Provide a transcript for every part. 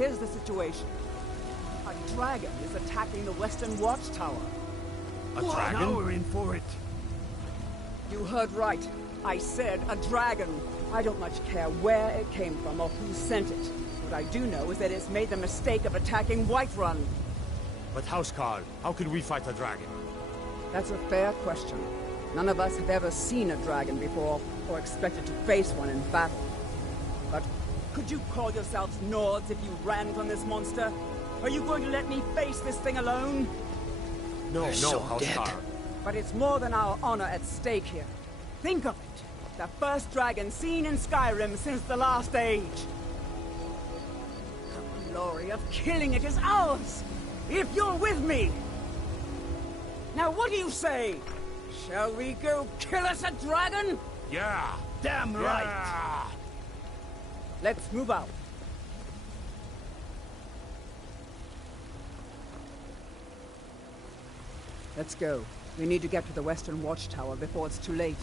Here's the situation. A dragon is attacking the Western Watchtower. A dragon? Now we're in for it. You heard right. I said a dragon. I don't much care where it came from or who sent it. What I do know is that it's made the mistake of attacking Whiterun. But Housecarl, how could we fight a dragon? That's a fair question. None of us have ever seen a dragon before, or expected to face one in battle. But could you call yourselves Nords if you ran from this monster? Are you going to let me face this thing alone? No, Housecarl. But it's more than our honor at stake here. Think of it. The first dragon seen in Skyrim since the last age. The glory of killing it is ours, if you're with me. Now what do you say? Shall we go kill us a dragon? Yeah! Damn right! Let's move out. Let's go. We need to get to the Western Watchtower before it's too late.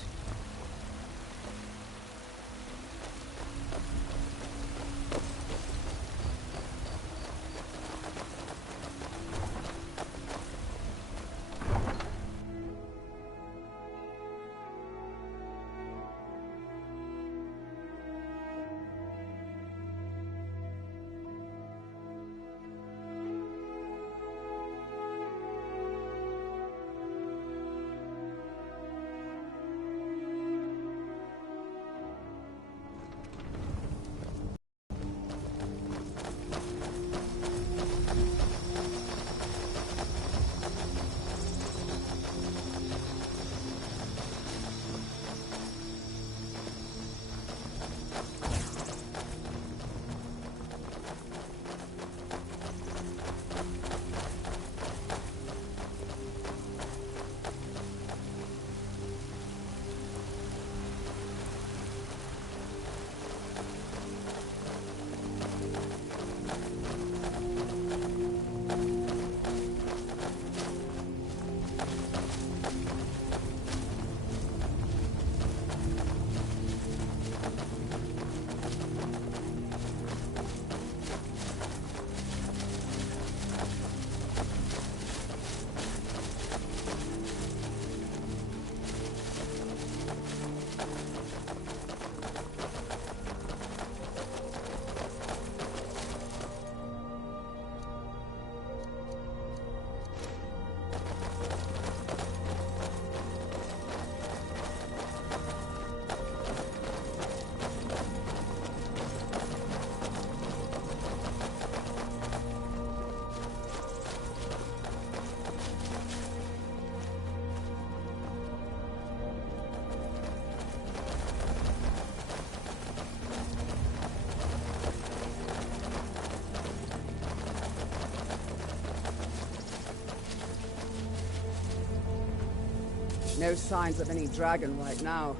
No signs of any dragon right now,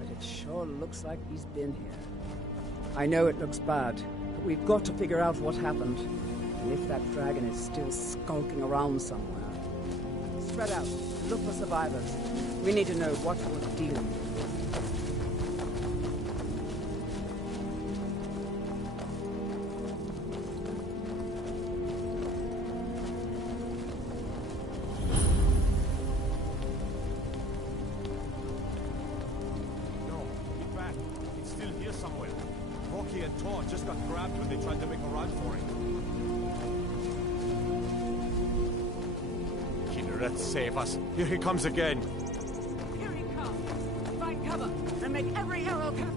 but it sure looks like he's been here. I know it looks bad, but we've got to figure out what happened, and if that dragon is still skulking around somewhere. Spread out, look for survivors. We need to know what we're dealing with. Save us. Here he comes again. Here he comes. Find cover and make every arrow count.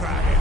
dragon!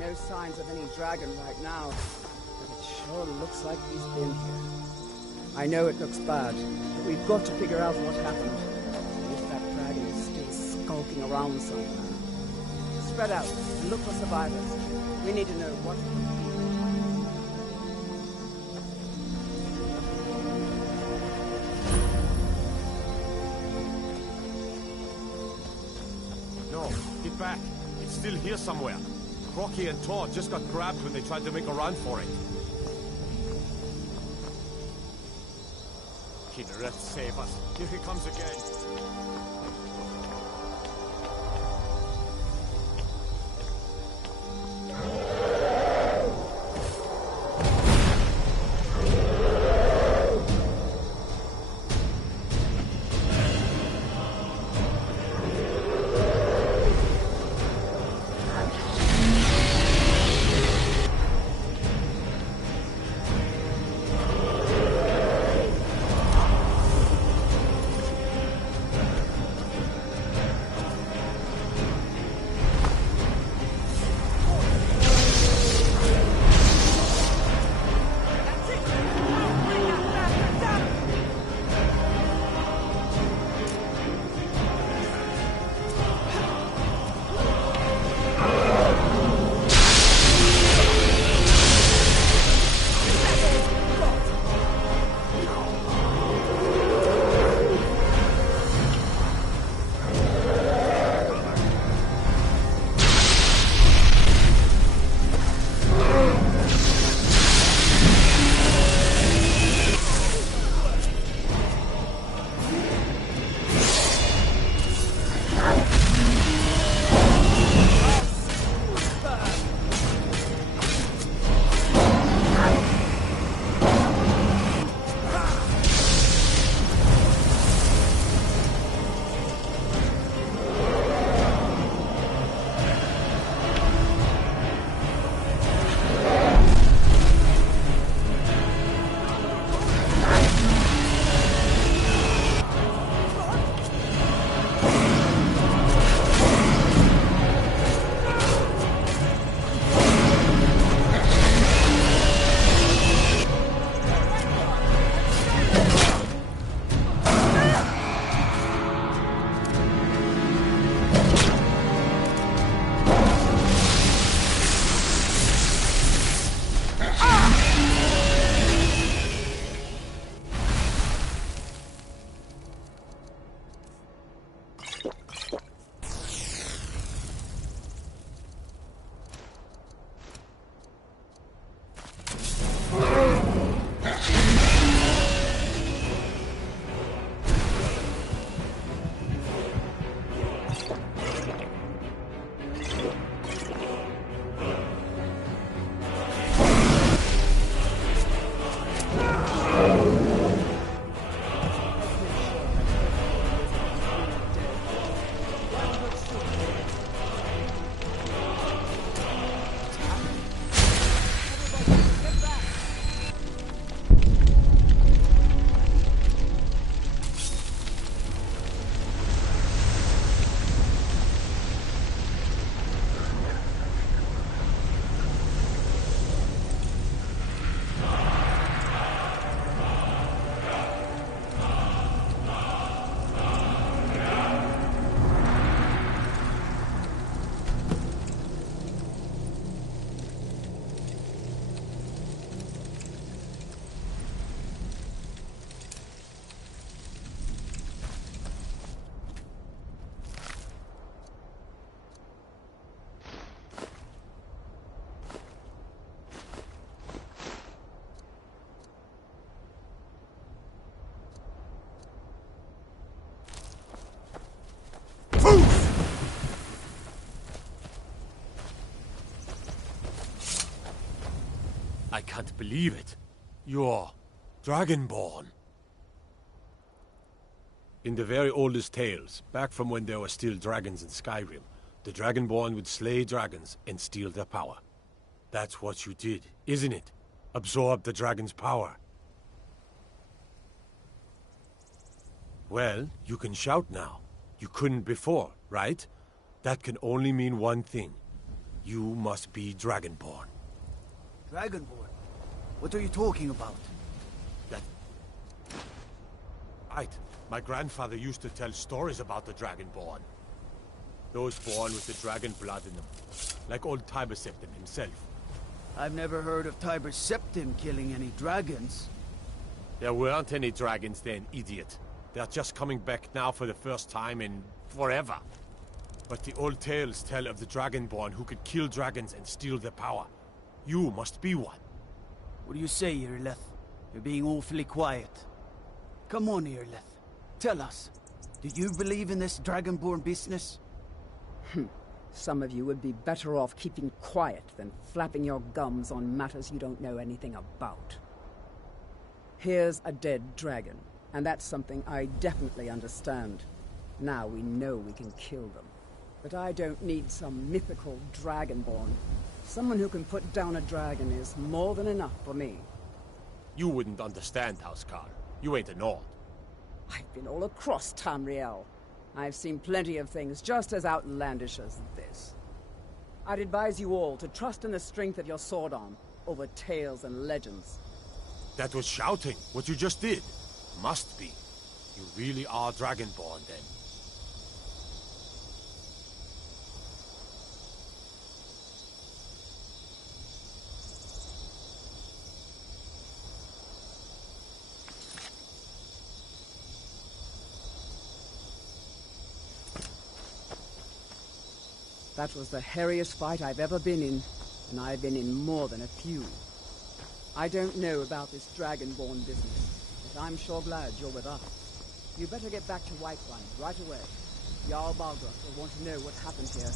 No signs of any dragon right now, but it sure looks like he's been here. I know it looks bad, but we've got to figure out what happened. If that dragon is still skulking around somewhere. Spread out and look for survivors. We need to know what it could be. No, get back. It's still here somewhere. Rocky and Todd just got grabbed when they tried to make a run for it. Kidret, save us. Here he comes again. I can't believe it. You're Dragonborn. In the very oldest tales, back from when there were still dragons in Skyrim, the Dragonborn would slay dragons and steal their power. That's what you did, isn't it? Absorb the dragon's power. Well, you can shout now. You couldn't before, right? That can only mean one thing. You must be Dragonborn. Dragonborn? What are you talking about? That... Right. My grandfather used to tell stories about the Dragonborn. Those born with the dragon blood in them. Like old Tiber Septim himself. I've never heard of Tiber Septim killing any dragons. There weren't any dragons then, idiot. They're just coming back now for the first time in... forever. But the old tales tell of the Dragonborn who could kill dragons and steal their power. You must be one. What do you say, Irleth? You're being awfully quiet. Come on, Irleth. Tell us. Do you believe in this Dragonborn business? Some of you would be better off keeping quiet than flapping your gums on matters you don't know anything about. Here's a dead dragon, and that's something I definitely understand. Now we know we can kill them. But I don't need some mythical Dragonborn. Someone who can put down a dragon is more than enough for me. You wouldn't understand, Housecarl. You ain't a Nord. I've been all across Tamriel. I've seen plenty of things just as outlandish as this. I'd advise you all to trust in the strength of your sword arm over tales and legends. That was shouting, what you just did. Must be. You really are Dragonborn, then. That was the hairiest fight I've ever been in, and I've been in more than a few. I don't know about this Dragonborn business, but I'm sure glad you're with us. You better get back to Whiterun right away. Jarl Balgruuf will want to know what happened here.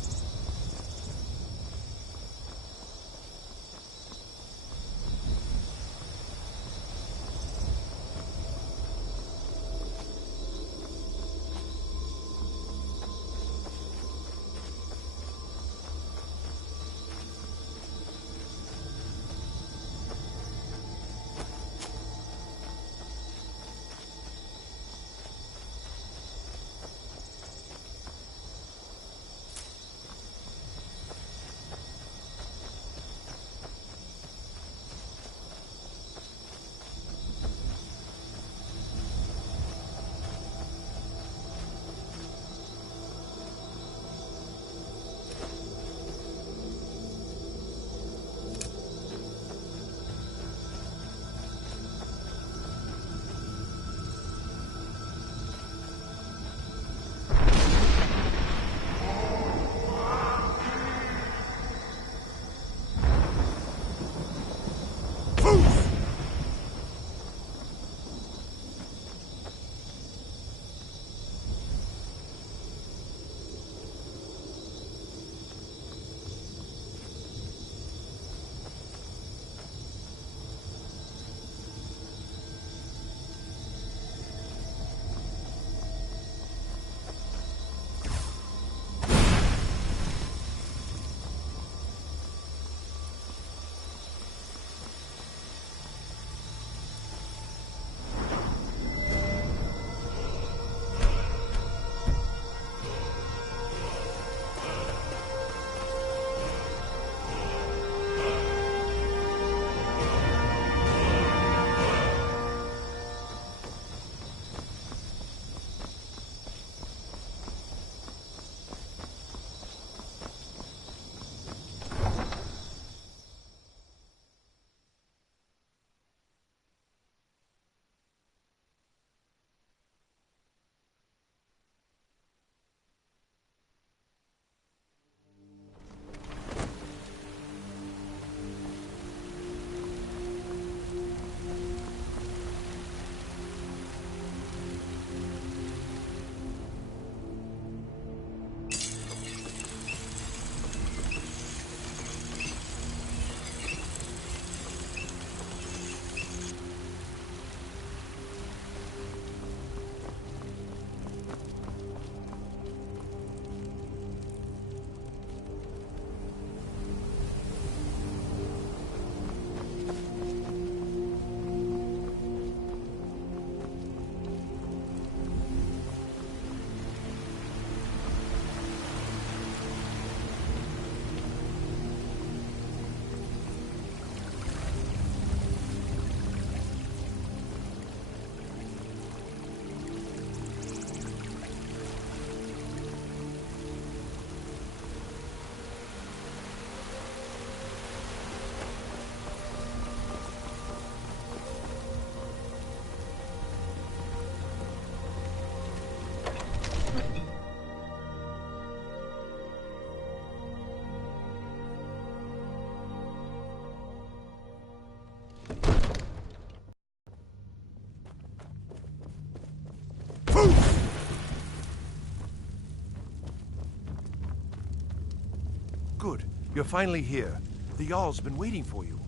Good. You're finally here. The Jarl's been waiting for you.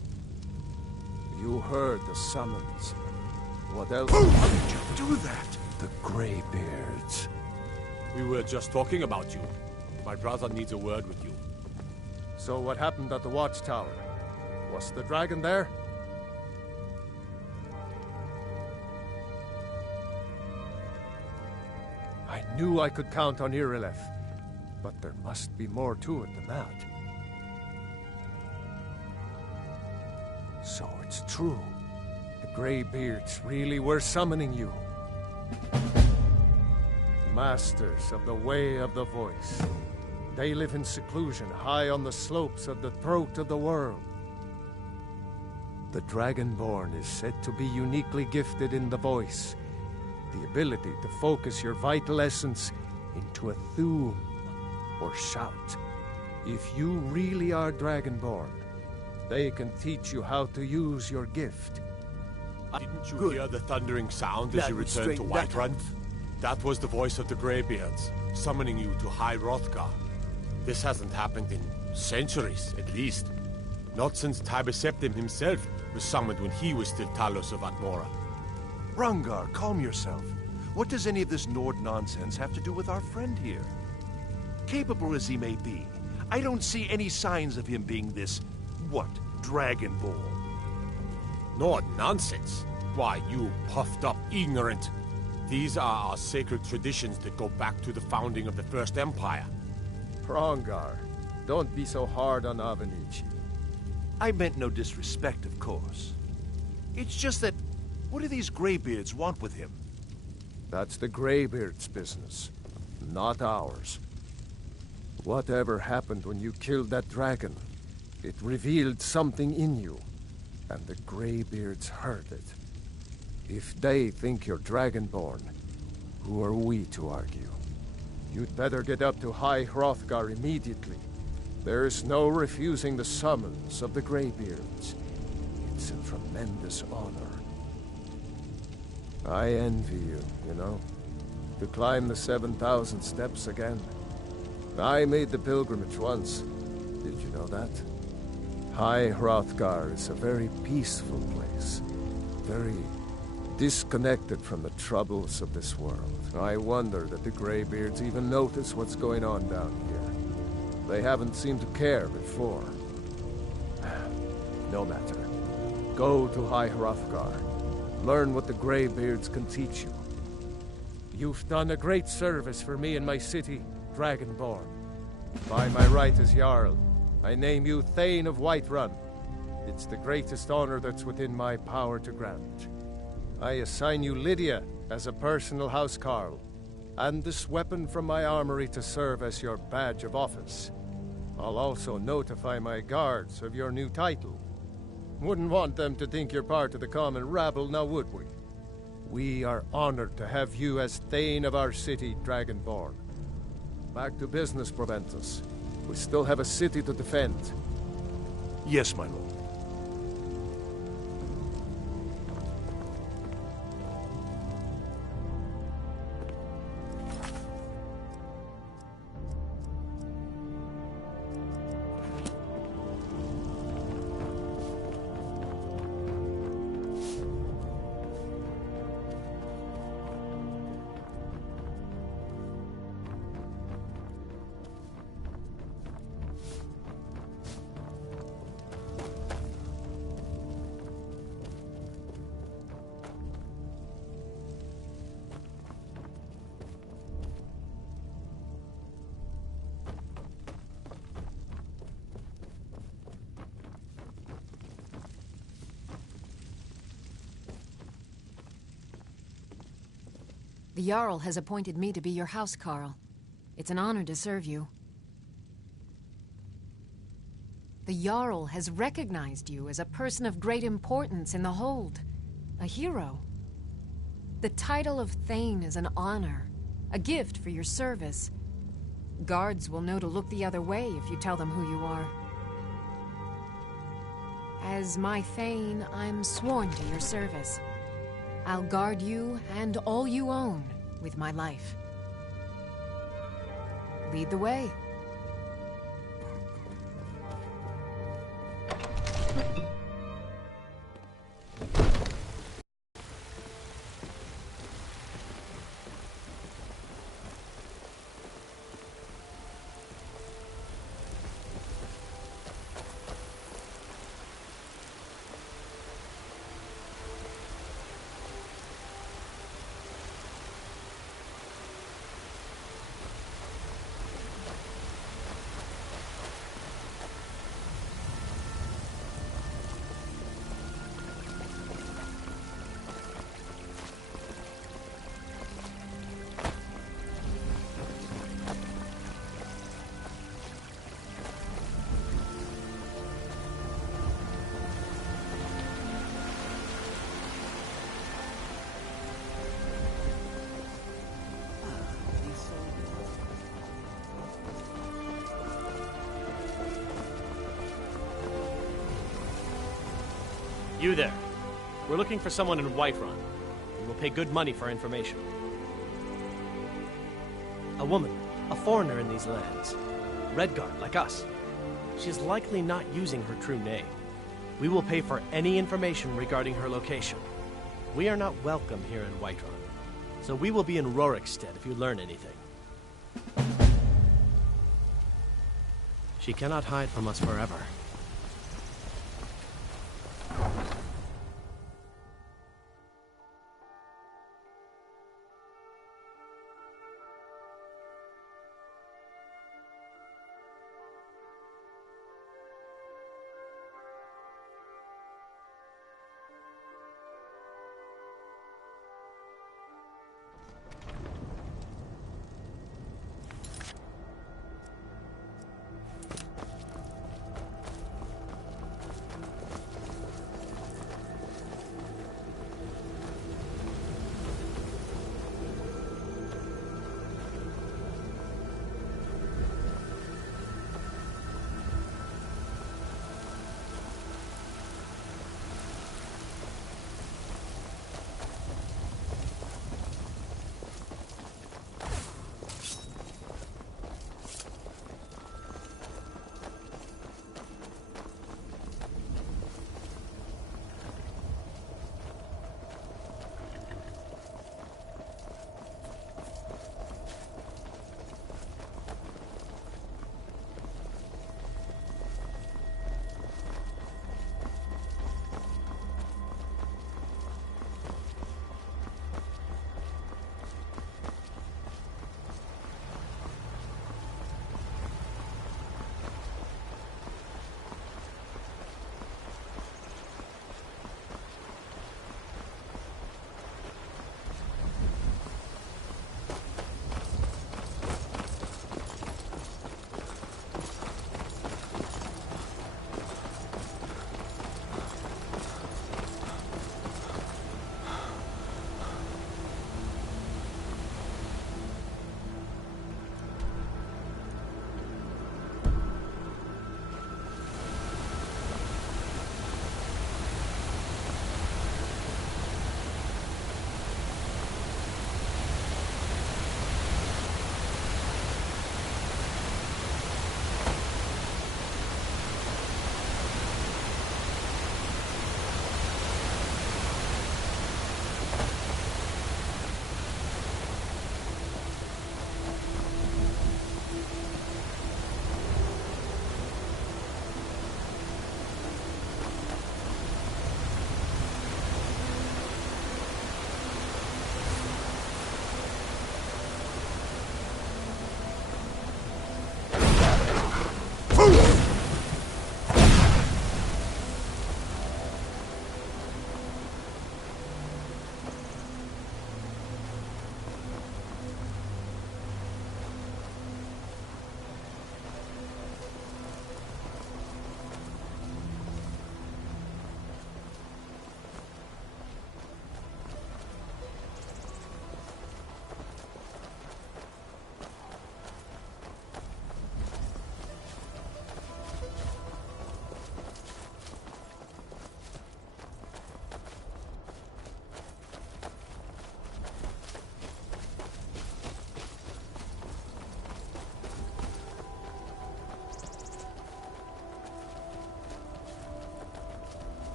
You heard the summons. What else? How did you do that? The Greybeards. We were just talking about you. My brother needs a word with you. So what happened at the watchtower? Was the dragon there? I knew I could count on Irileth, but there must be more to it than that. So it's true. The Greybeards really were summoning you. Masters of the Way of the Voice. They live in seclusion high on the slopes of the throat of the world. The Dragonborn is said to be uniquely gifted in the voice, the ability to focus your vital essence into a thum, or shout. If you really are Dragonborn, they can teach you how to use your gift. Didn't you Good. hear the thundering sound Glad as you we returned to straightened that Whiterun? That was the voice of the Greybeards, summoning you to High Hrothgar. This hasn't happened in centuries, at least. Not since Tiber Septim himself was summoned when he was still Talos of Atmora. Rangar, calm yourself. What does any of this Nord nonsense have to do with our friend here? Capable as he may be, I don't see any signs of him being this, Dragonborn. No nonsense. Why, you puffed up ignorant. These are our sacred traditions that go back to the founding of the First Empire. Hrongar, don't be so hard on Avenici. I meant no disrespect, of course. It's just that, what do these Greybeards want with him? That's the Greybeards' business, not ours. Whatever happened when you killed that dragon, it revealed something in you, and the Greybeards heard it. If they think you're Dragonborn, who are we to argue? You'd better get up to High Hrothgar immediately. There's no refusing the summons of the Greybeards. It's a tremendous honor. I envy you, you know, to climb the 7,000 steps again. I made the pilgrimage once. Did you know that? High Hrothgar is a very peaceful place. Very disconnected from the troubles of this world. I wonder that the Greybeards even notice what's going on down here. They haven't seemed to care before. No matter. Go to High Hrothgar. Learn what the Greybeards can teach you. You've done a great service for me and my city, Dragonborn. By my right as Jarl, I name you Thane of Whiterun. It's the greatest honor that's within my power to grant. I assign you Lydia as a personal housecarl, and this weapon from my armory to serve as your badge of office. I'll also notify my guards of your new title. Wouldn't want them to think you're part of the common rabble, now would we? We are honored to have you as Thane of our city, Dragonborn. Back to business, Proventus. We still have a city to defend. Yes, my lord. The Jarl has appointed me to be your housecarl. It's an honor to serve you. The Jarl has recognized you as a person of great importance in the Hold. A hero. The title of Thane is an honor, a gift for your service. Guards will know to look the other way if you tell them who you are. As my Thane, I'm sworn to your service. I'll guard you and all you own with my life. Lead the way. You there. We're looking for someone in Whiterun. We will pay good money for information. A woman, a foreigner in these lands. Redguard, like us. She is likely not using her true name. We will pay for any information regarding her location. We are not welcome here in Whiterun, so we will be in Rorikstead if you learn anything. She cannot hide from us forever.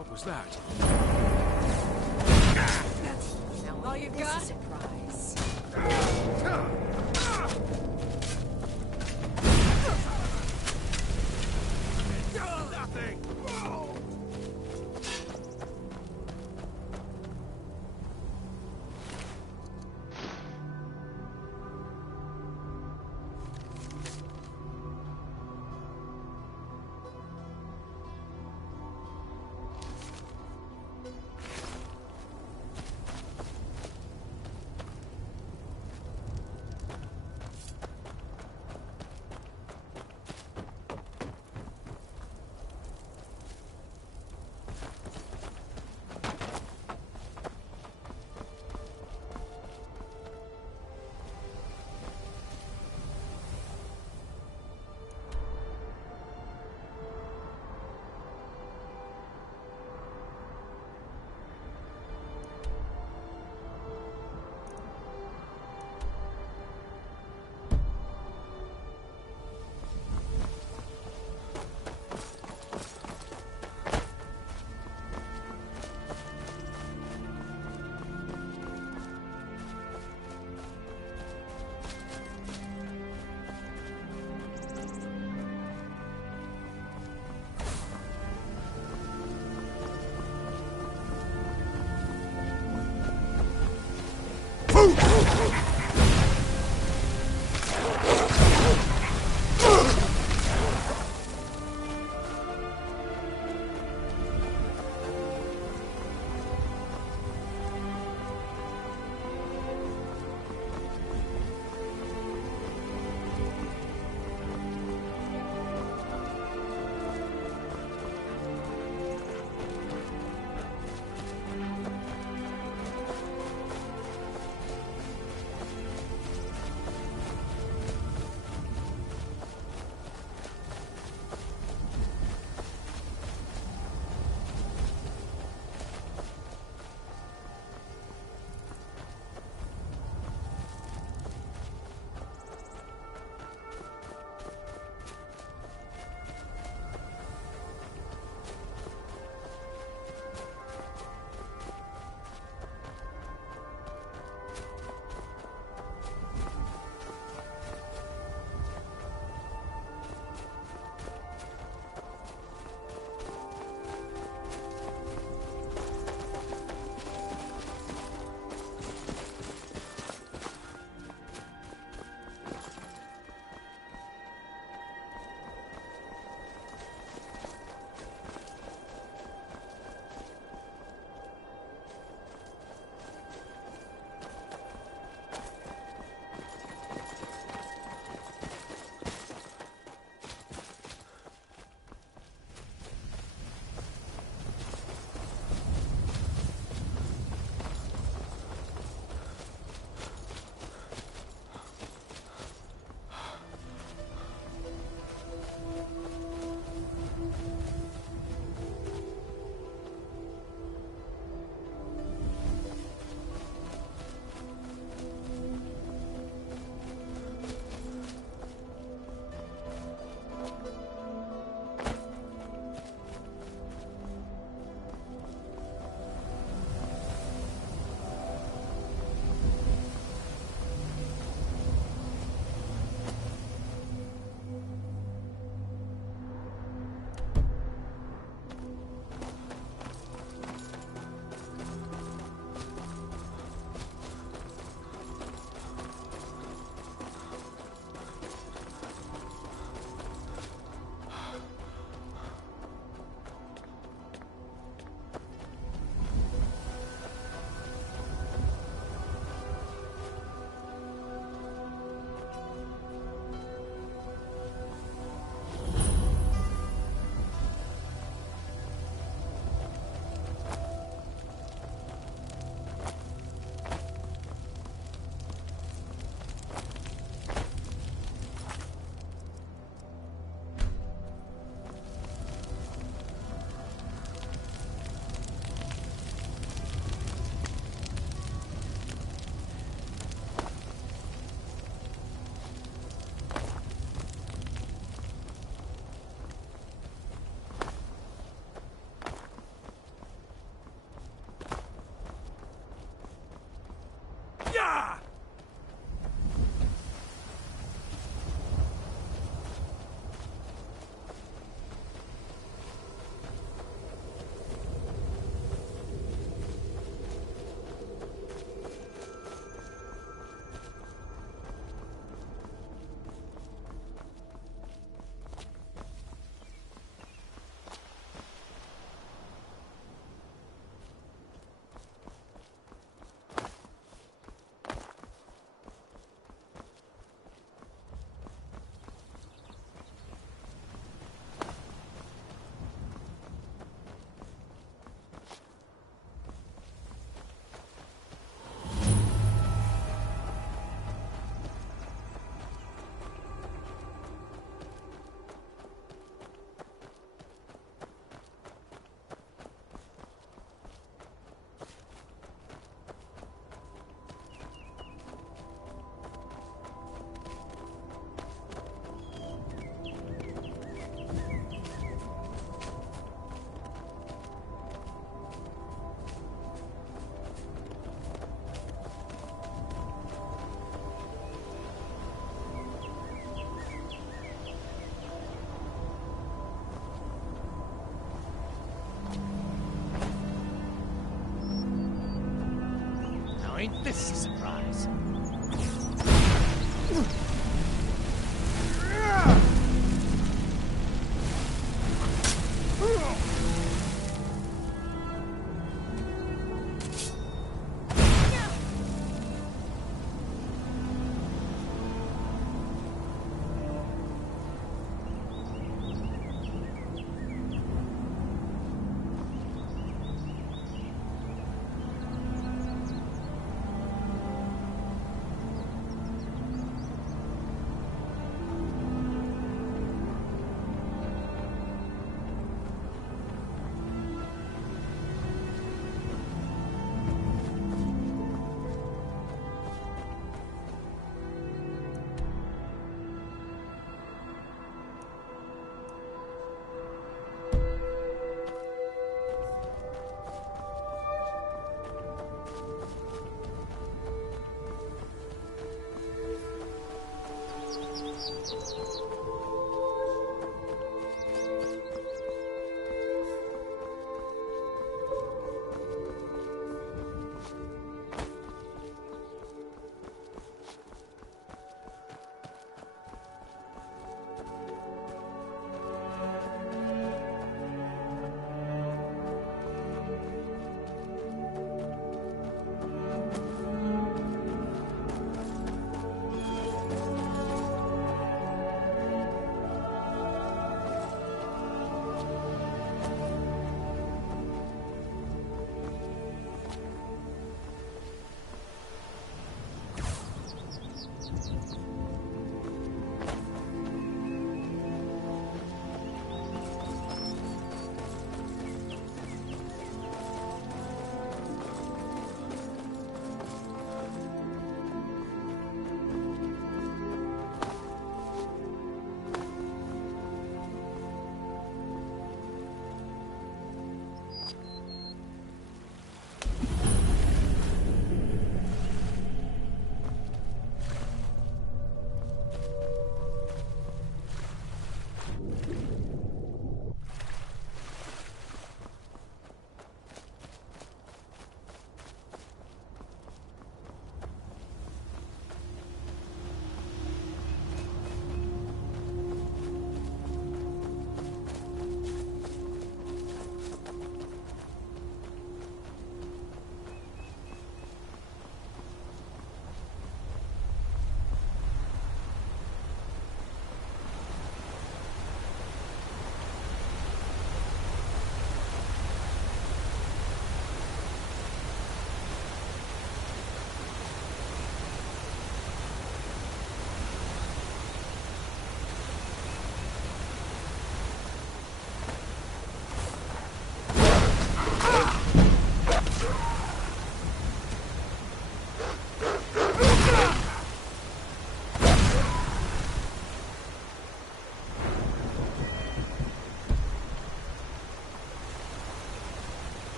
What was that? Now all you got? Surprise. Nothing!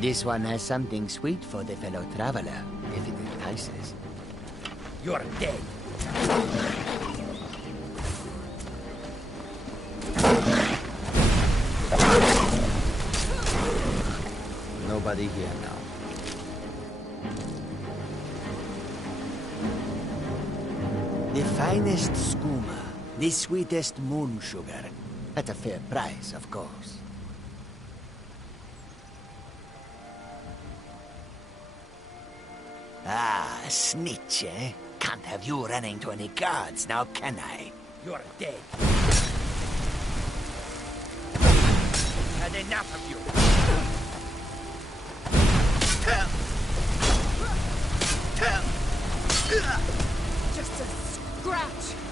This one has something sweet for the fellow traveler, if it entices. You're dead. Nobody here now. The finest skooma, the sweetest moon sugar. At a fair price, of course. Ah, snitch, eh? Can't have you running to any guards now, can I? You're dead. Had enough of you. Just a scratch.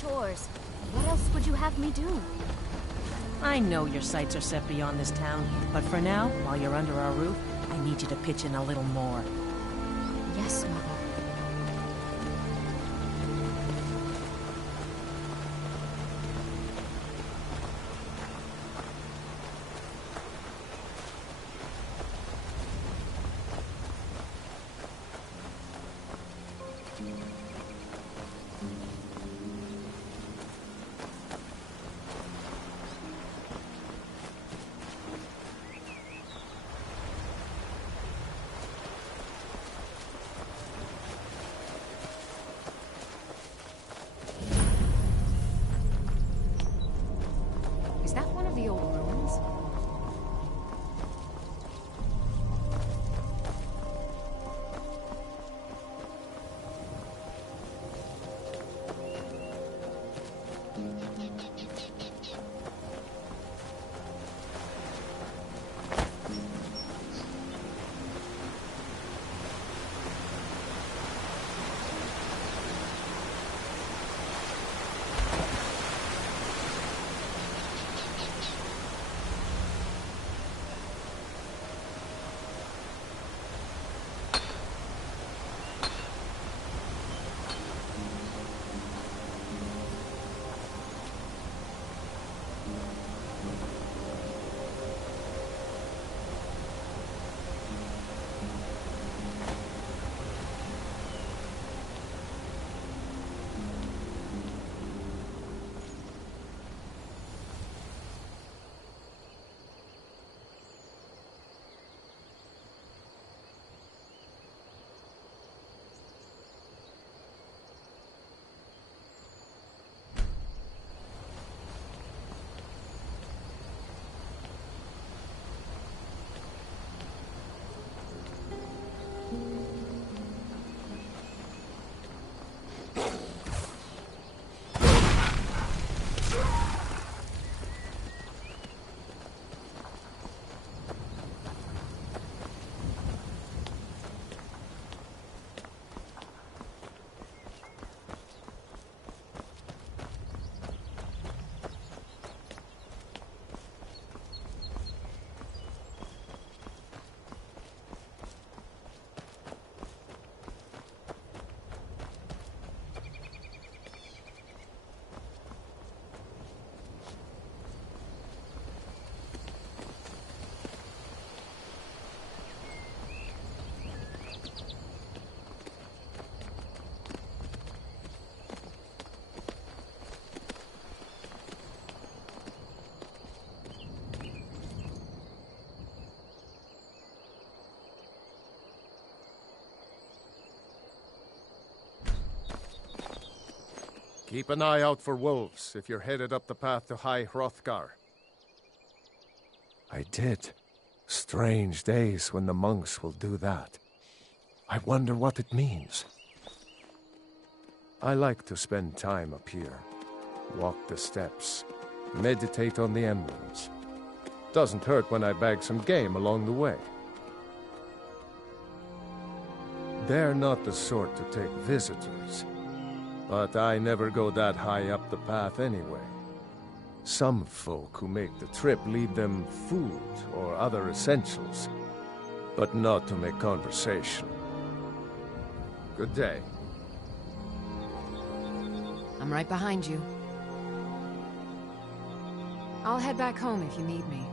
chores. What else would you have me do? I know your sights are set beyond this town, but for now, while you're under our roof, I need you to pitch in a little more. Yes, Mother. the old ruins. Keep an eye out for wolves if you're headed up the path to High Hrothgar. I did. Strange days when the monks will do that. I wonder what it means. I like to spend time up here. Walk the steps. Meditate on the emblems. Doesn't hurt when I bag some game along the way. They're not the sort to take visitors. But I never go that high up the path anyway. Some folk who make the trip leave them food or other essentials, but not to make conversation. Good day. I'm right behind you. I'll head back home if you need me.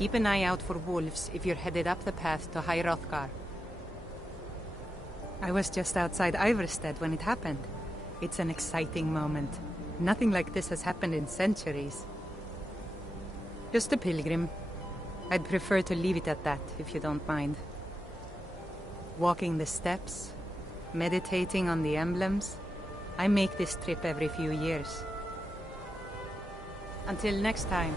Keep an eye out for wolves if you're headed up the path to High Hrothgar. I was just outside Iverstead when it happened. It's an exciting moment. Nothing like this has happened in centuries. Just a pilgrim. I'd prefer to leave it at that, if you don't mind. Walking the steps, meditating on the emblems. I make this trip every few years. Until next time.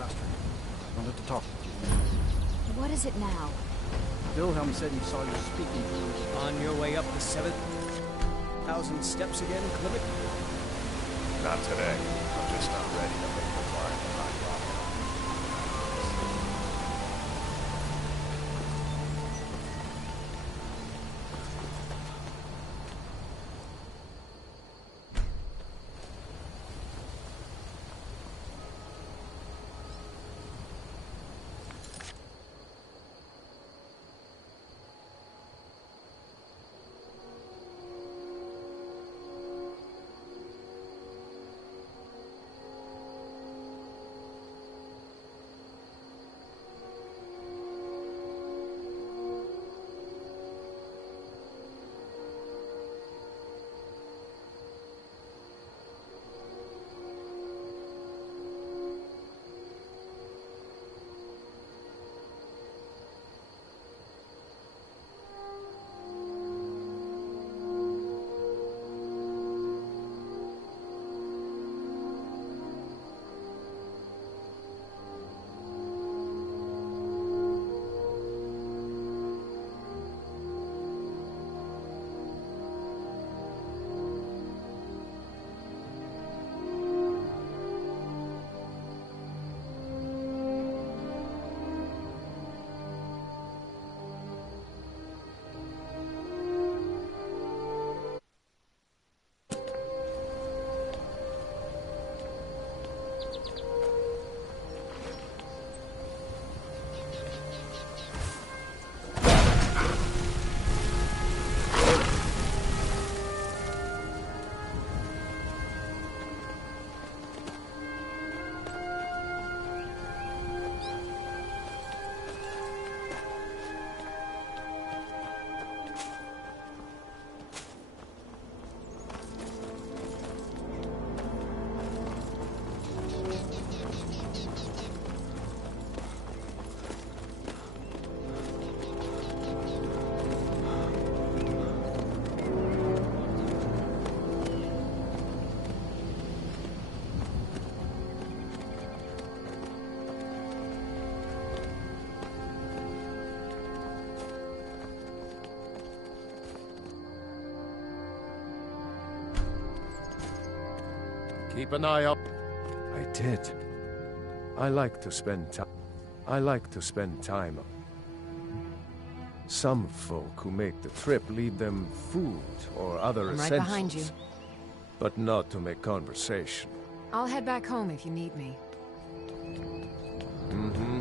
faster. Wanted to talk with you. What is it now? Wilhelm said he saw you speaking to him. On your way up the 7,000 steps again, Clement? Not today. I'm just not ready to make the climb to High Rock. Keep an eye up. I did. I like to spend time. Some folk who make the trip leave them food or other I'm essentials. right behind you. But not to make conversation. I'll head back home if you need me. Mm-hmm.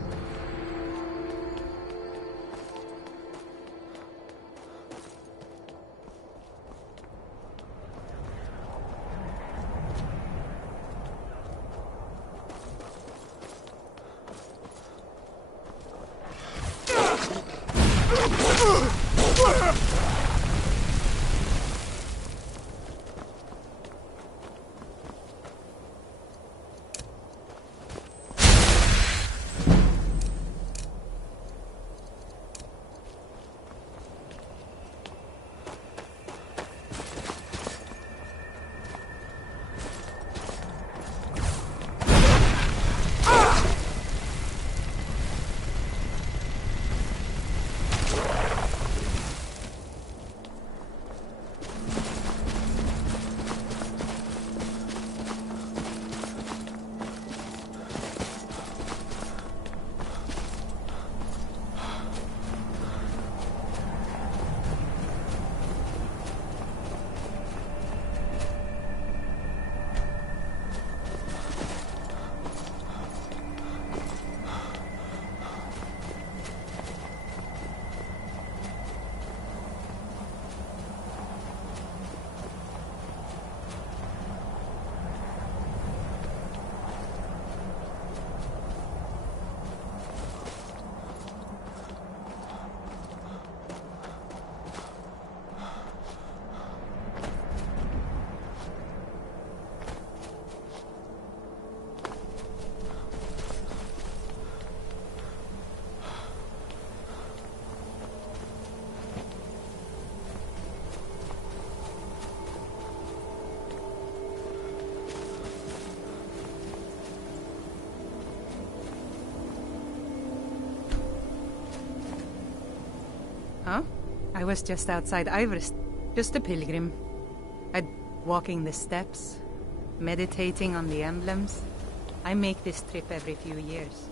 Huh? I was just outside Ivor's. Just a pilgrim. I'd walking the steps, meditating on the emblems. I make this trip every few years.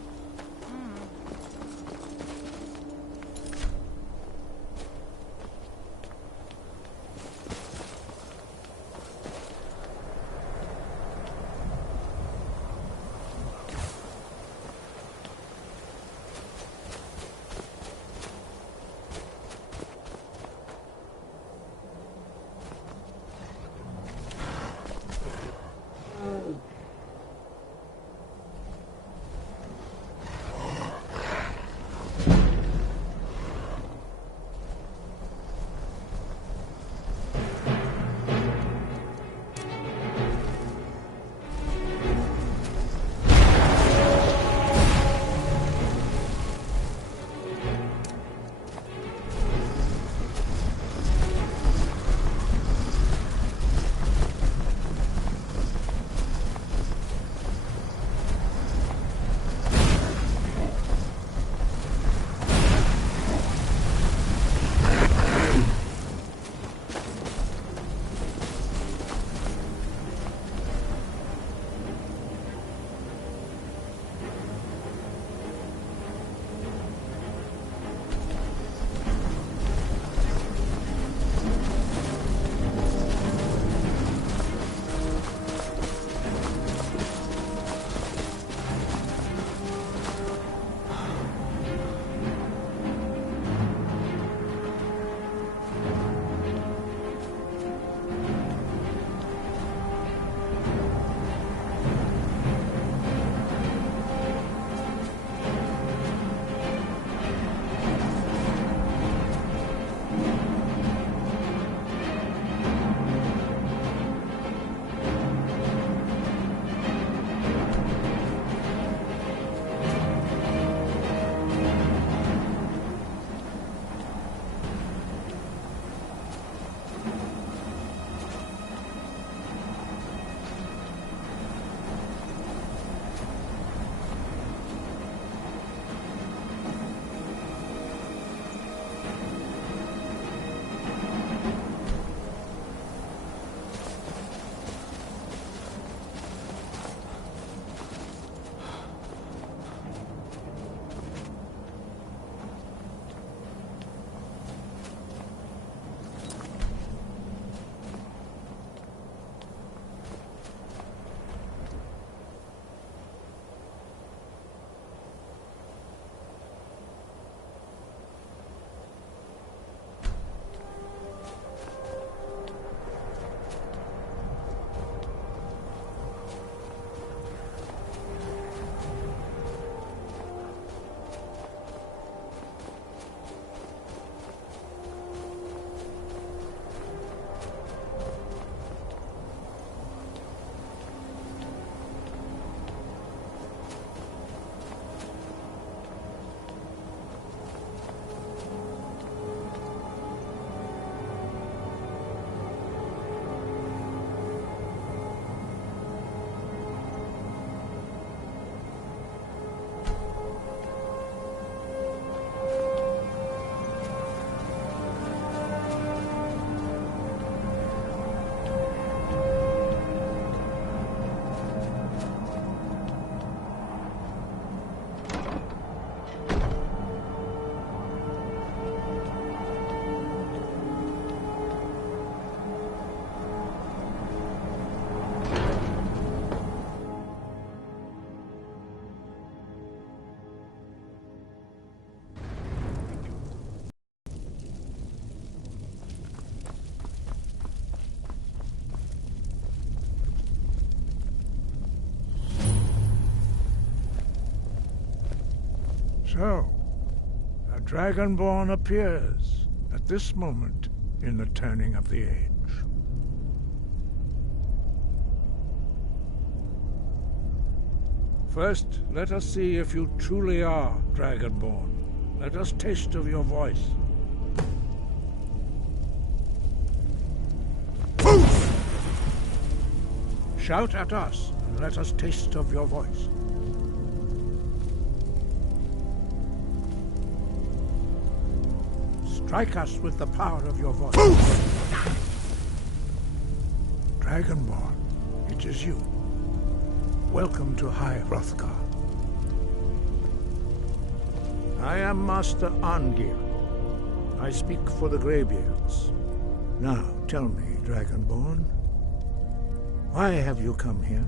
So, a Dragonborn appears at this moment in the turning of the age. First, let us see if you truly are Dragonborn. Let us taste of your voice. Shout at us, and let us taste of your voice. Strike us with the power of your voice. Dragonborn, it is you. Welcome to High Hrothgar. I am Master Arngir. I speak for the Greybeards. Now, tell me, Dragonborn, why have you come here?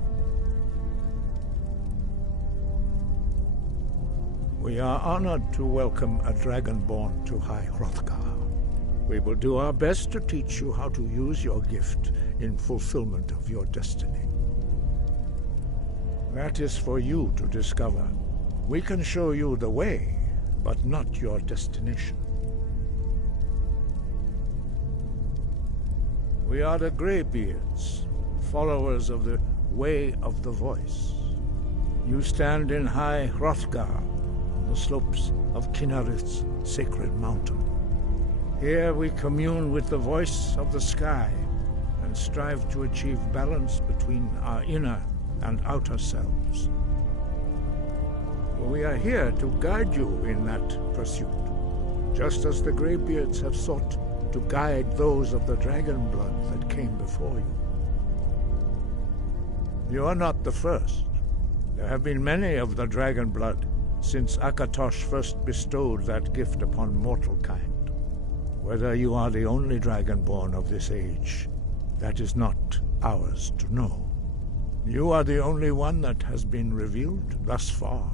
We are honored to welcome a Dragonborn to High Hrothgar. We will do our best to teach you how to use your gift in fulfillment of your destiny. That is for you to discover. We can show you the way, but not your destination. We are the Greybeards, followers of the Way of the Voice. You stand in High Hrothgar, on the slopes of Kinnarith's sacred mountain. Here we commune with the voice of the sky and strive to achieve balance between our inner and outer selves. We are here to guide you in that pursuit, just as the Greybeards have sought to guide those of the dragon blood that came before you. You are not the first. There have been many of the dragon blood since Akatosh first bestowed that gift upon mortal kind. Whether you are the only dragonborn of this age, that is not ours to know. You are the only one that has been revealed thus far.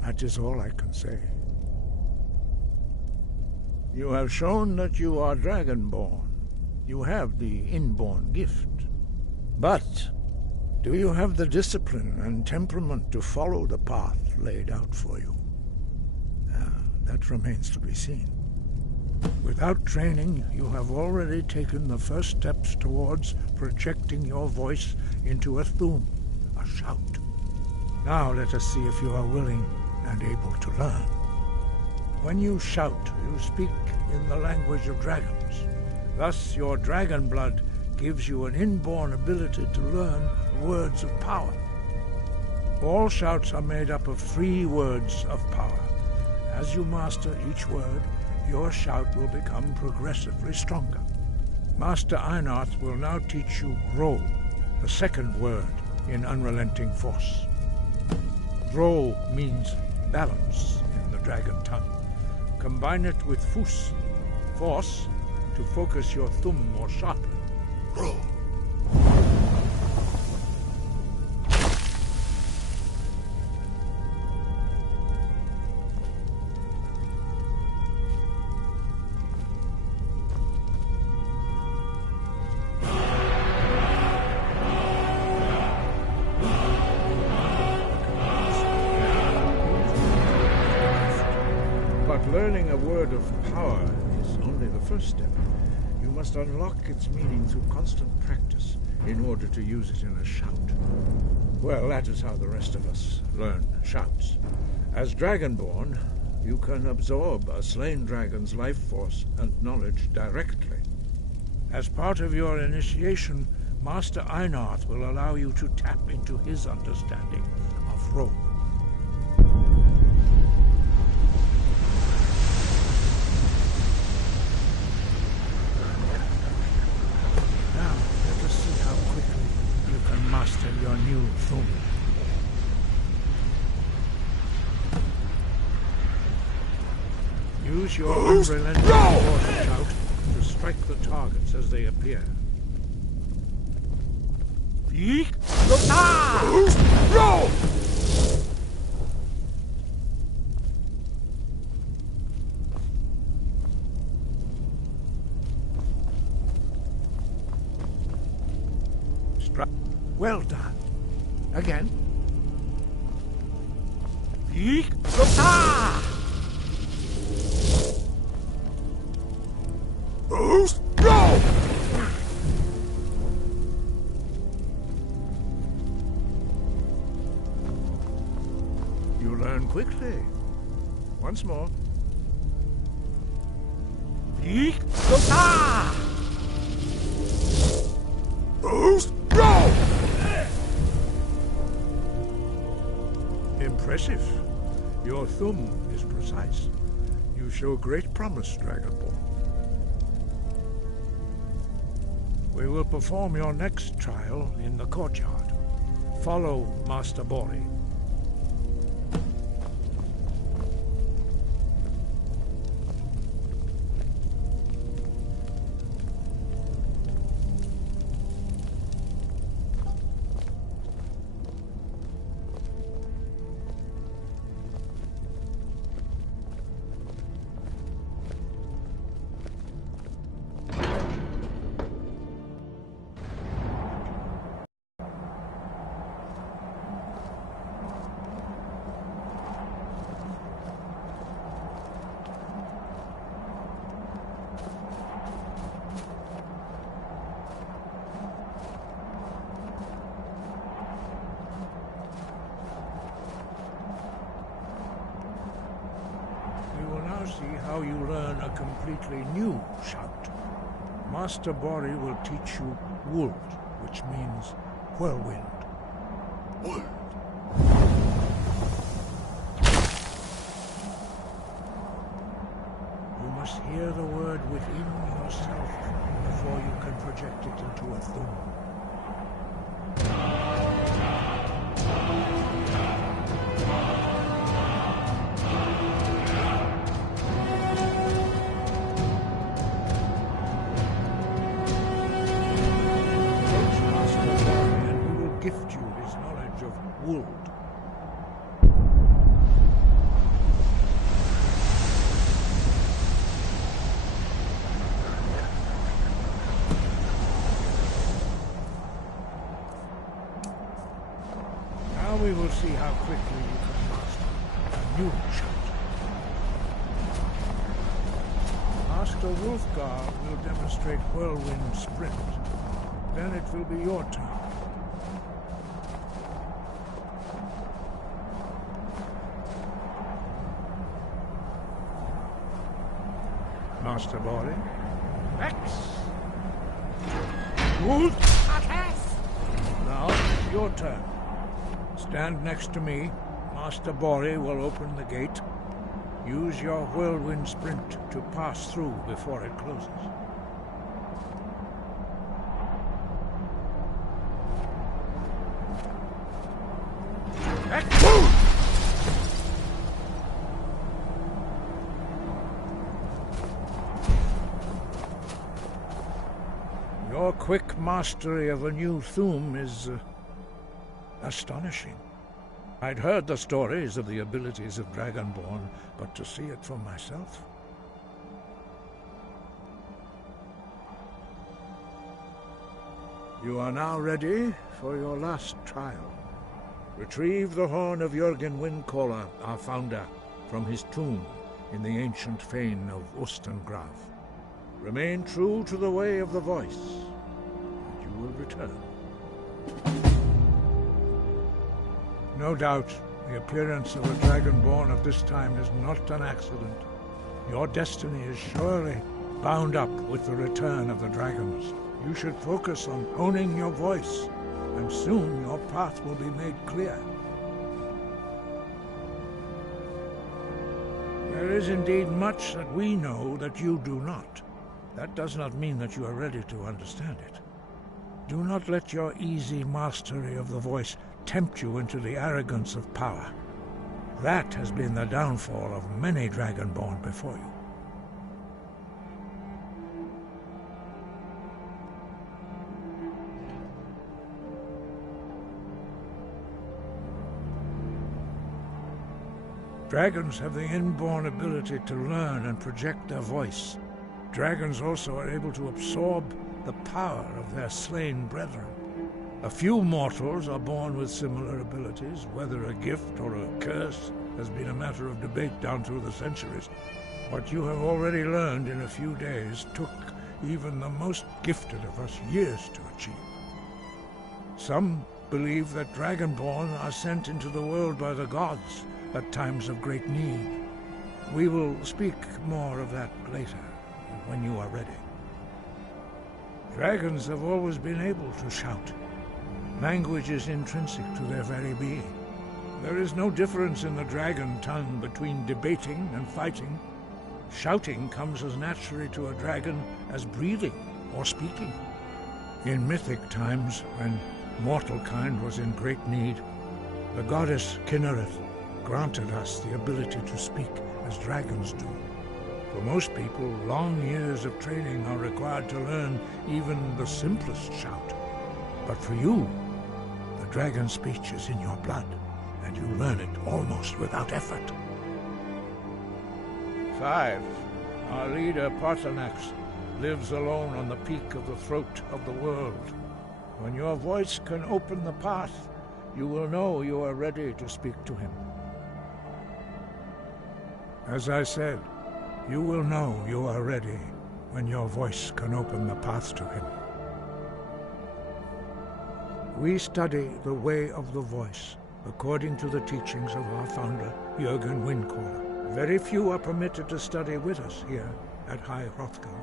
That is all I can say. You have shown that you are Dragonborn. You have the inborn gift. But do you have the discipline and temperament to follow the path laid out for you? That remains to be seen. Without training, you have already taken the first steps towards projecting your voice into a thum, a shout. Now let us see if you are willing and able to learn. When you shout, you speak in the language of dragons. Thus, your dragon blood gives you an inborn ability to learn words of power. All shouts are made up of 3 words of power. As you master each word, your shout will become progressively stronger. Master Einarth will now teach you Ro, the second word in Unrelenting Force. Ro means balance in the dragon tongue. Combine it with Fus, force, to focus your thumb more sharply. Ro. Learning a word of power is only the first step. You must unlock its meaning through constant practice in order to use it in a shout. Well, that is how the rest of us learn shouts. As Dragonborn, you can absorb a slain dragon's life force and knowledge directly. As part of your initiation, Master Einarth will allow you to tap into his understanding of Ro. Master your new thum. Use your unrelenting force shout to strike the targets as they appear. Well done. Again. Go! You learn quickly. Once more. Go! Impressive. Your thumb is precise. You show great promise, Dragonborn. We will perform your next trial in the courtyard. Follow Master Bori. See how you learn a completely new shout. Master Bori will teach you Wold, which means whirlwind. Wold. You must hear the word within yourself before you can project it into a thum. Gift you his knowledge of Wold. Now we will see how quickly you can master a new shout. Master Wolfgar will demonstrate Whirlwind Sprint. Then it will be your turn. Master Bori. X. Wold. Now it's your turn. Stand next to me. Master Bori will open the gate. Use your whirlwind sprint to pass through before it closes. Your quick mastery of a new thum is astonishing. I'd heard the stories of the abilities of Dragonborn, but to see it for myself... You are now ready for your last trial. Retrieve the horn of Jürgen Windcaller, our founder, from his tomb in the ancient fane of Ostengraf. Remain true to the way of the voice, and you will return. No doubt, the appearance of a Dragonborn at this time is not an accident. Your destiny is surely bound up with the return of the dragons. You should focus on honing your voice, and soon your path will be made clear. There is indeed much that we know that you do not. That does not mean that you are ready to understand it. Do not let your easy mastery of the voice tempt you into the arrogance of power. That has been the downfall of many Dragonborn before you. Dragons have the inborn ability to learn and project their voice. Dragons also are able to absorb the power of their slain brethren. A few mortals are born with similar abilities. Whether a gift or a curse has been a matter of debate down through the centuries. What you have already learned in a few days took even the most gifted of us years to achieve. Some believe that Dragonborn are sent into the world by the gods at times of great need. We will speak more of that later, when you are ready. Dragons have always been able to shout. Language is intrinsic to their very being. There is no difference in the dragon tongue between debating and fighting. Shouting comes as naturally to a dragon as breathing or speaking. In mythic times, when mortal kind was in great need, the goddess Kinnereth granted us the ability to speak as dragons do. For most people, long years of training are required to learn even the simplest shout. But for you, the dragon speech is in your blood, and you learn it almost without effort. 5. Our leader, Parthenax, lives alone on the peak of the throat of the world. When your voice can open the path, you will know you are ready to speak to him. As I said, you will know you are ready when your voice can open the path to him. We study the way of the voice according to the teachings of our founder, Jürgen Windcaller. Very few are permitted to study with us here at High Hrothgar.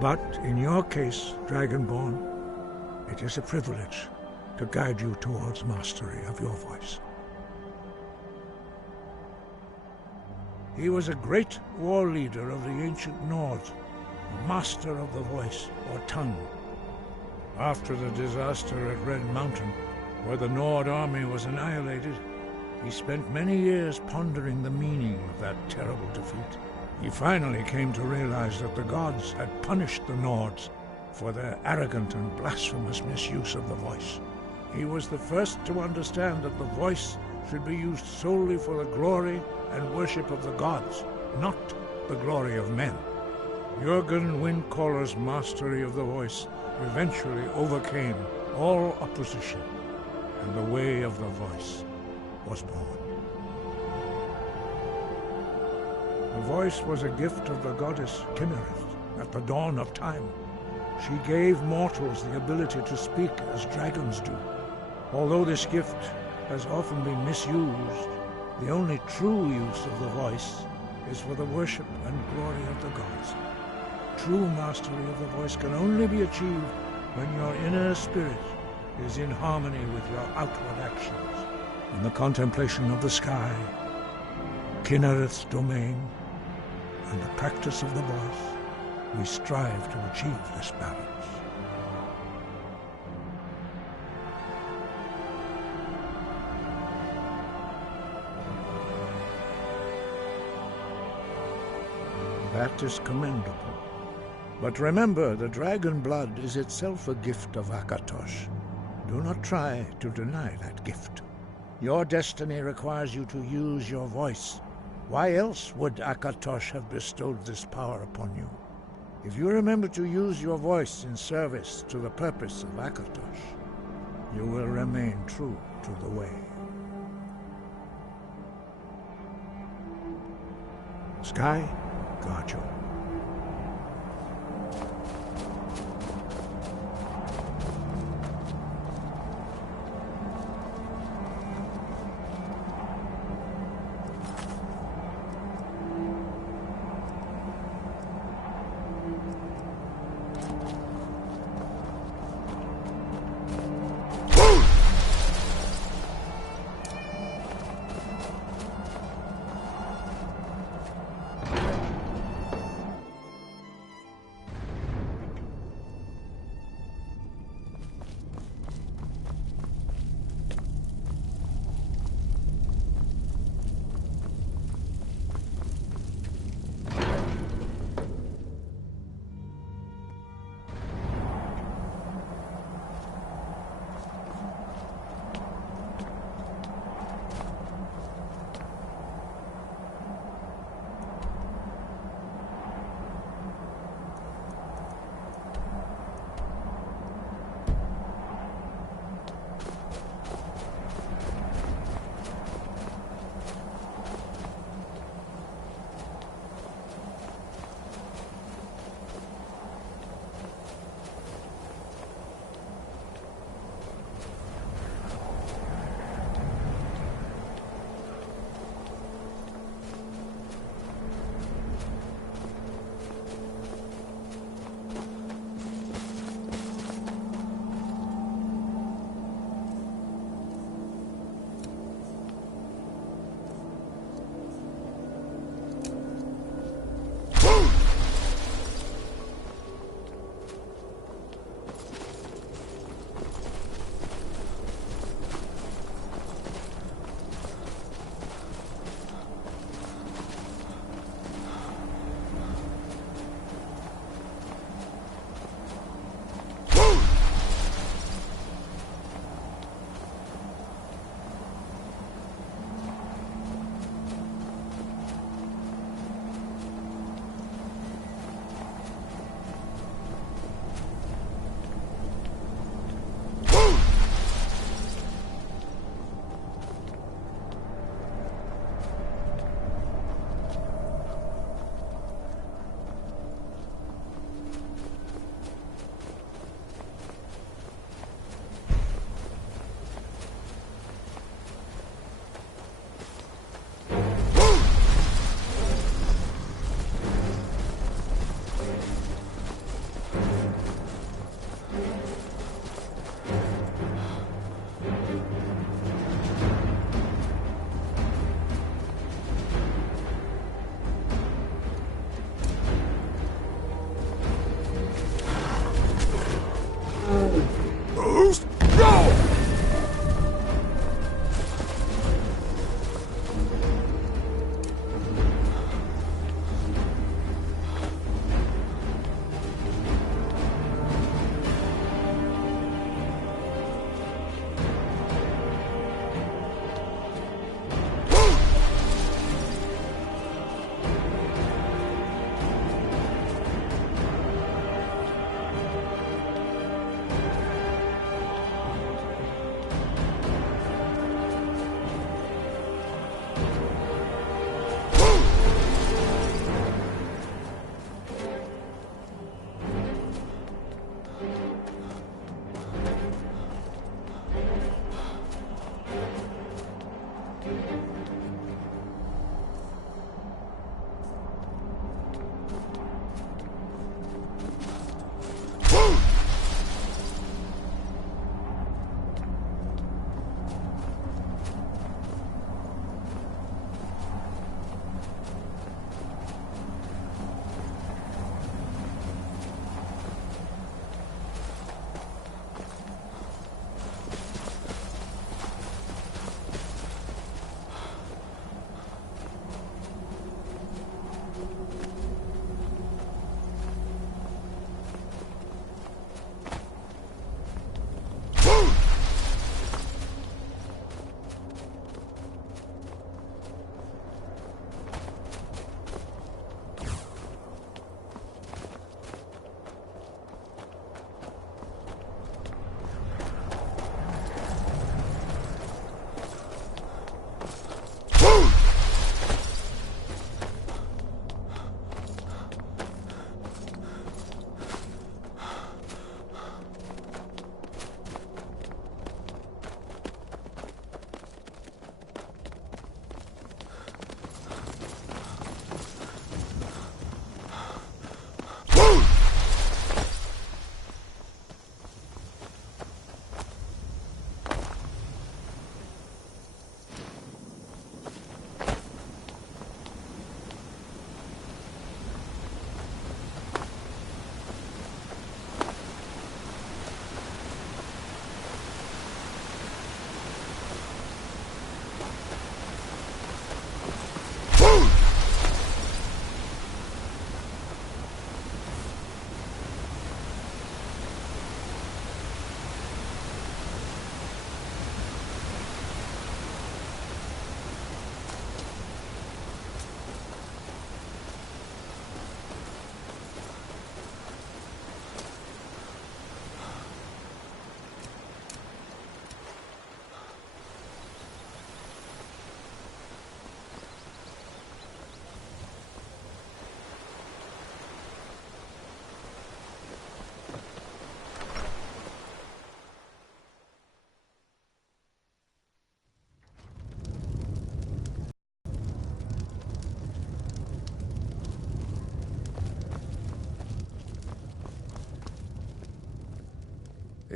But in your case, Dragonborn, it is a privilege to guide you towards mastery of your voice. He was a great war leader of the ancient Nords, a master of the voice, or tongue. After the disaster at Red Mountain, where the Nord army was annihilated, he spent many years pondering the meaning of that terrible defeat. He finally came to realize that the gods had punished the Nords for their arrogant and blasphemous misuse of the voice. He was the first to understand that the voice should be used solely for the glory and worship of the gods, not the glory of men. Jürgen Windcaller's mastery of the voice eventually overcame all opposition, and the way of the voice was born. The voice was a gift of the goddess Kinnereth at the dawn of time. She gave mortals the ability to speak as dragons do. Although this gift has often been misused, the only true use of the voice is for the worship and glory of the gods. True mastery of the voice can only be achieved when your inner spirit is in harmony with your outward actions. In the contemplation of the sky, Kinnereth's domain, and the practice of the voice, we strive to achieve this balance. That is commendable. But remember, the dragon blood is itself a gift of Akatosh. Do not try to deny that gift. Your destiny requires you to use your voice. Why else would Akatosh have bestowed this power upon you? If you remember to use your voice in service to the purpose of Akatosh, you will remain true to the way. Sky, guard you.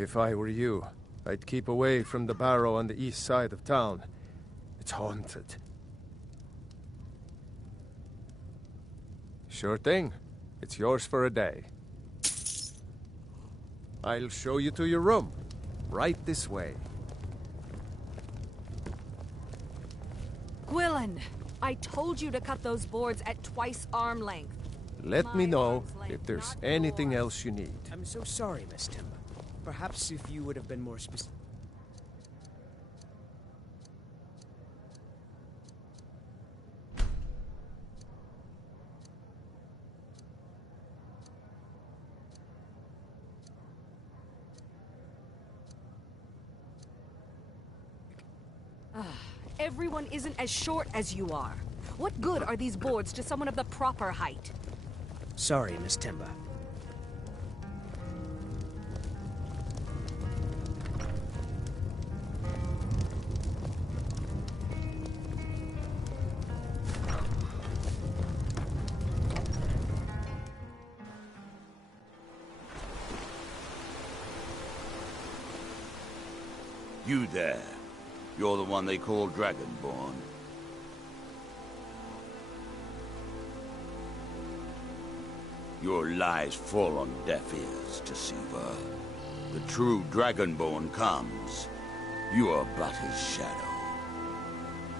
If I were you, I'd keep away from the barrow on the east side of town. It's haunted. Sure thing. It's yours for a day. I'll show you to your room. Right this way. Gwilyn, I told you to cut those boards at twice arm length. Let me know if there's anything else you need. I'm so sorry, Miss Timber. Perhaps if you would have been more specific. Everyone isn't as short as you are. What good are these boards to someone of the proper height? Sorry, Miss Timber. You there. You're the one they call Dragonborn. Your lies fall on deaf ears, Deceiver. The true Dragonborn comes. You are but his shadow.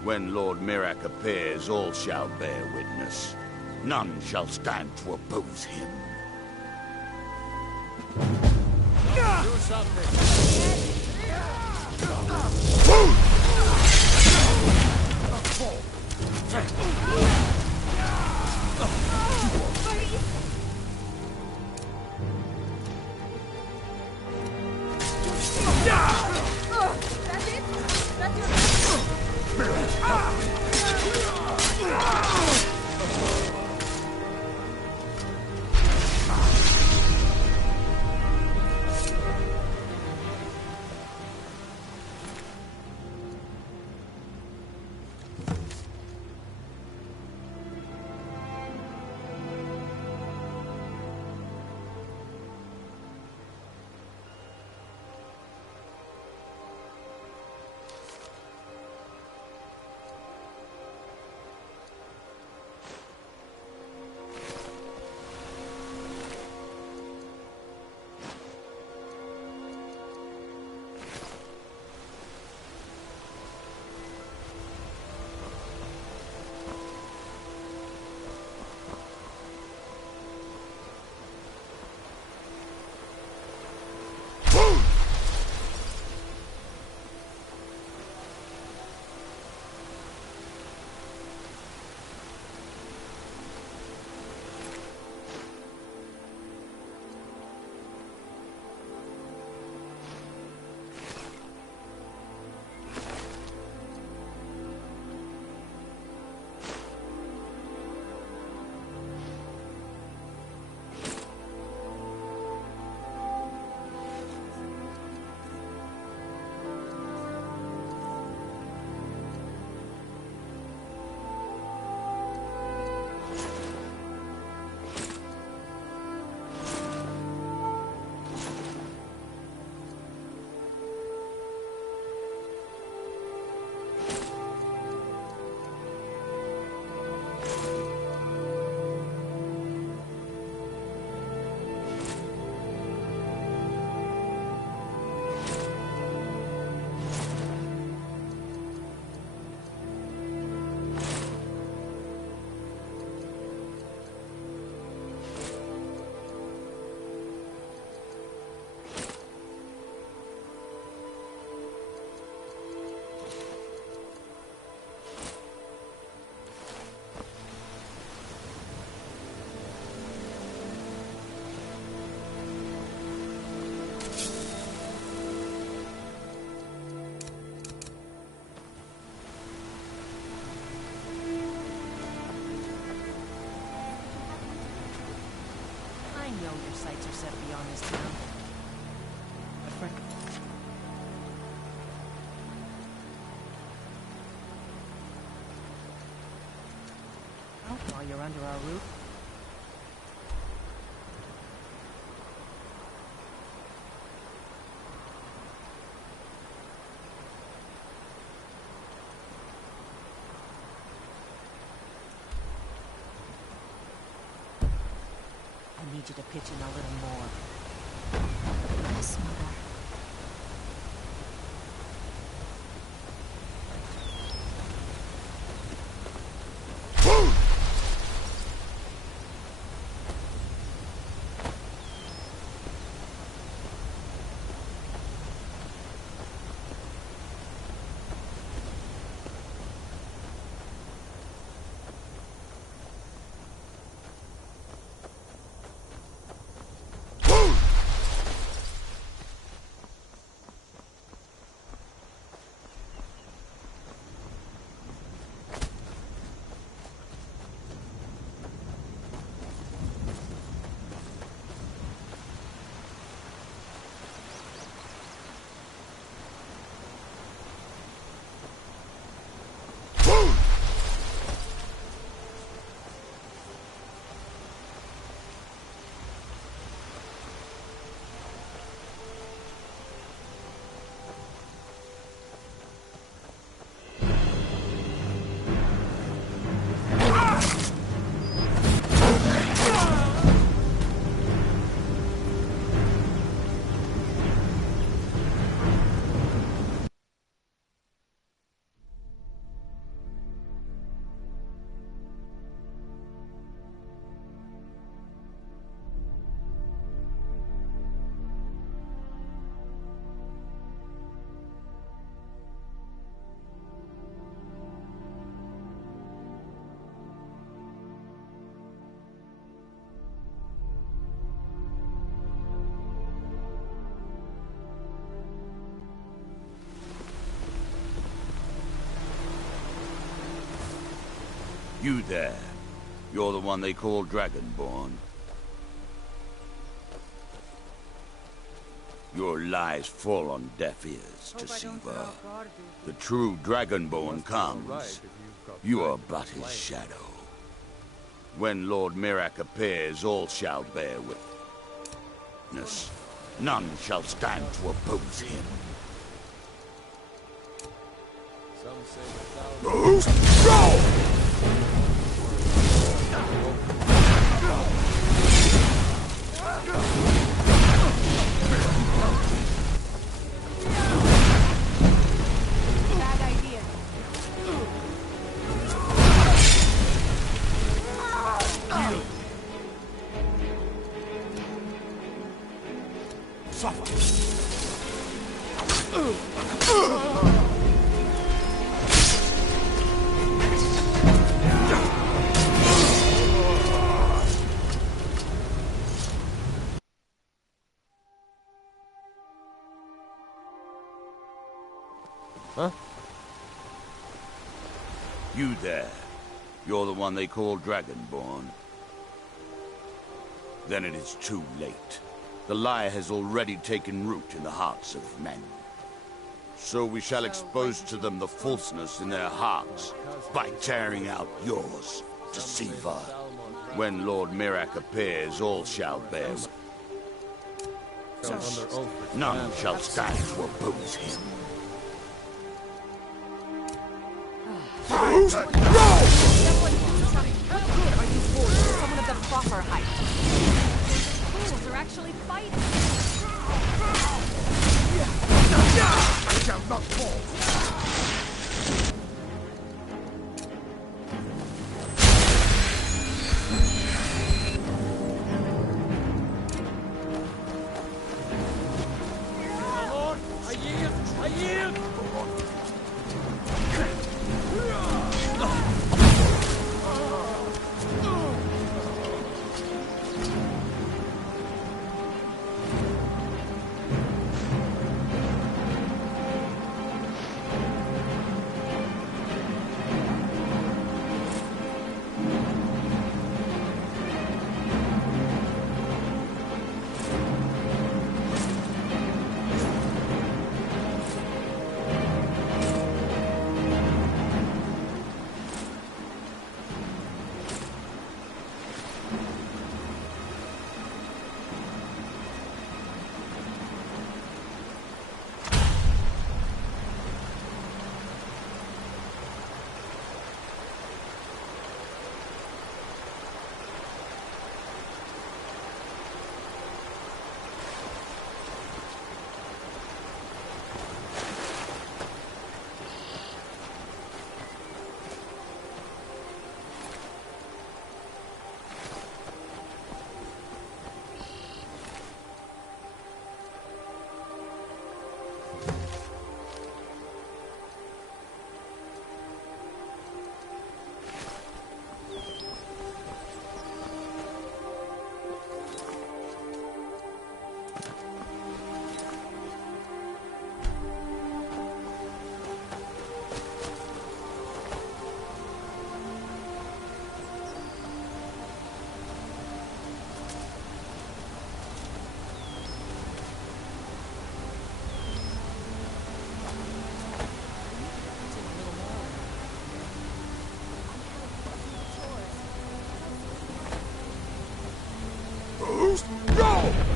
When Lord Mirak appears, all shall bear witness. None shall stand to oppose him. Do something. Your sights are set beyond this town. But Frank... Well, while you're under our roof... need you to pitch in a little more. Yes, Mother. You there. You're the one they call Dragonborn. Your lies fall on deaf ears, deceiver. The true Dragonborn comes. You are but his shadow. When Lord Mirak appears, all shall bear witness. None shall stand to oppose him. Go! Bad idea. Huh? You there. You're the one they call Dragonborn. Then it is too late. The lie has already taken root in the hearts of men. So we shall expose to them the falseness in their hearts by tearing out yours, deceiver. When Lord Mirak appears, all shall bear witness. None shall stand to oppose him. Someone do something. What good are these wolves to someone of the proper height? These fools are actually fighting. I shall not fall. Faust, go!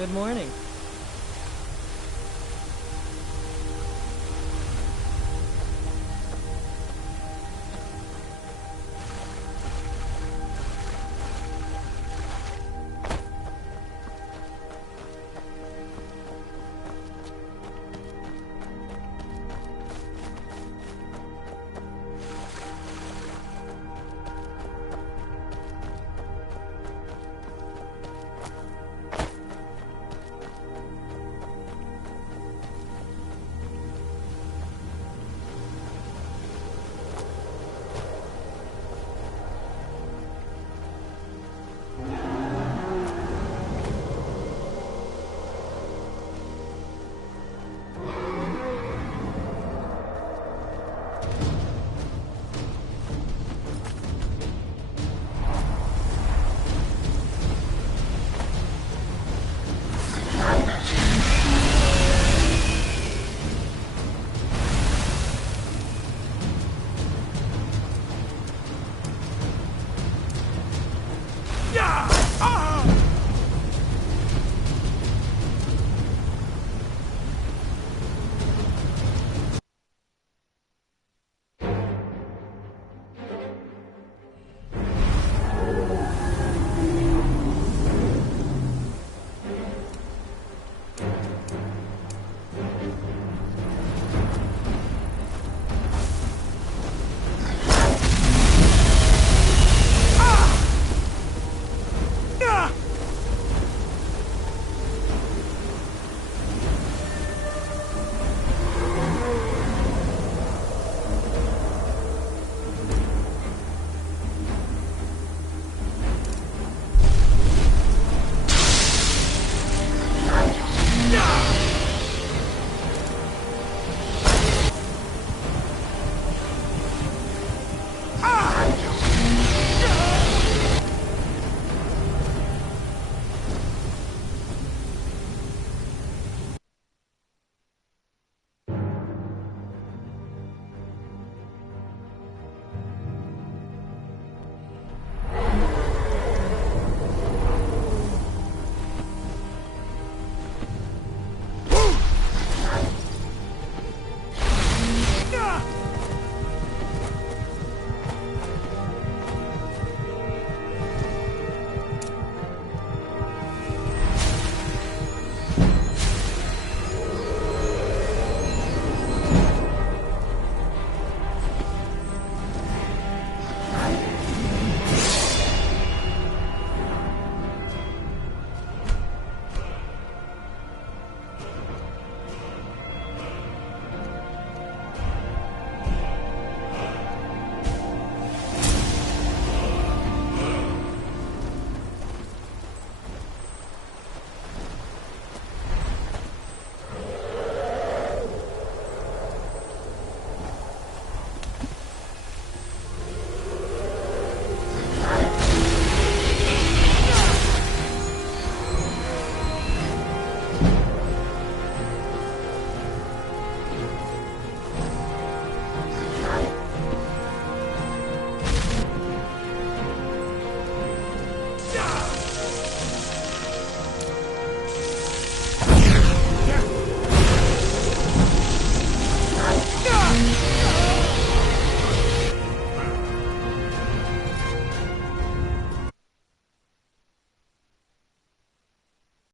Good morning.